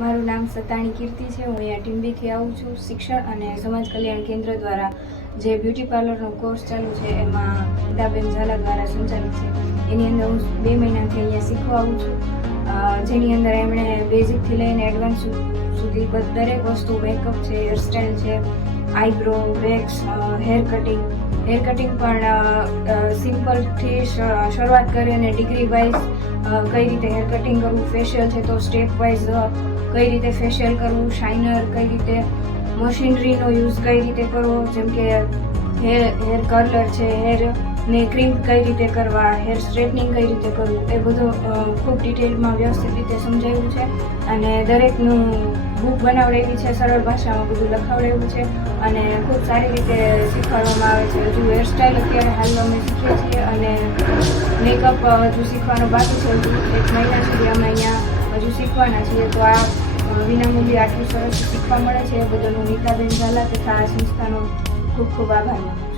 મારું નામ સતાણી કીર્તિ છે। હું અહીંયા ટીમ્બીથી આવું છું। શિક્ષણ અને સમાજ કલ્યાણ કેન્દ્ર દ્વારા જે બ્યુટી પાર્લરનો કોર્સ ચાલુ છે એમાં ગીતાબેન ઝાલા દ્વારા સંચાલિત છે। એની અંદર હું 2 મહિનાથી અહીંયા શીખવા આવું છું, જેની અંદર એમણે બેઝિકથી લઈને એડવાન્સ સુધી દરેક વસ્તુ, મેકઅપ છે, હેરસ્ટાઈલ છે, આઈબ્રો, વેક્સ, હેર કટિંગ પણ સિમ્પલથી શરૂઆત કરી અને ડિગ્રી વાઇઝ કઈ રીતે હેર કટિંગ કરવું, ફેશિયલ છે તો સ્ટેપ વાઇઝ કઈ રીતે ફેશિયલ કરવું, શાઇનર કઈ રીતે, મશીનરીનો યુઝ કઈ રીતે કરવો, જેમ કે હેર કર્લર છે, હેર ને ક્રીમ કઈ રીતે કરવા, હેર સ્ટ્રેટનિંગ કઈ રીતે કરવું, એ બધું ખૂબ ડિટેલમાં વ્યવસ્થિત રીતે સમજાવ્યું છે। અને દરેકનું બુક બનાવડાવી છે, સરળ ભાષામાં બધું લખાવડાવ્યું છે અને ખૂબ સારી રીતે શીખવાડવામાં આવે છે। હજુ હેરસ્ટાઈલ અત્યારે હાલમાં અમે શીખીએ છીએ અને મેકઅપ હજુ શીખવાનો બાકી છે। હજુ 1 મહિના સુધી અમે અહીંયા હજુ શીખવાના છીએ। તો આ વિનામૂલ્યે આટલું સરસ શીખવા મળે છે એ બદલ હું નીતાબેન ઝાલા તથા આ સંસ્થાનો ખૂબ ખૂબ આભાર માનું છું।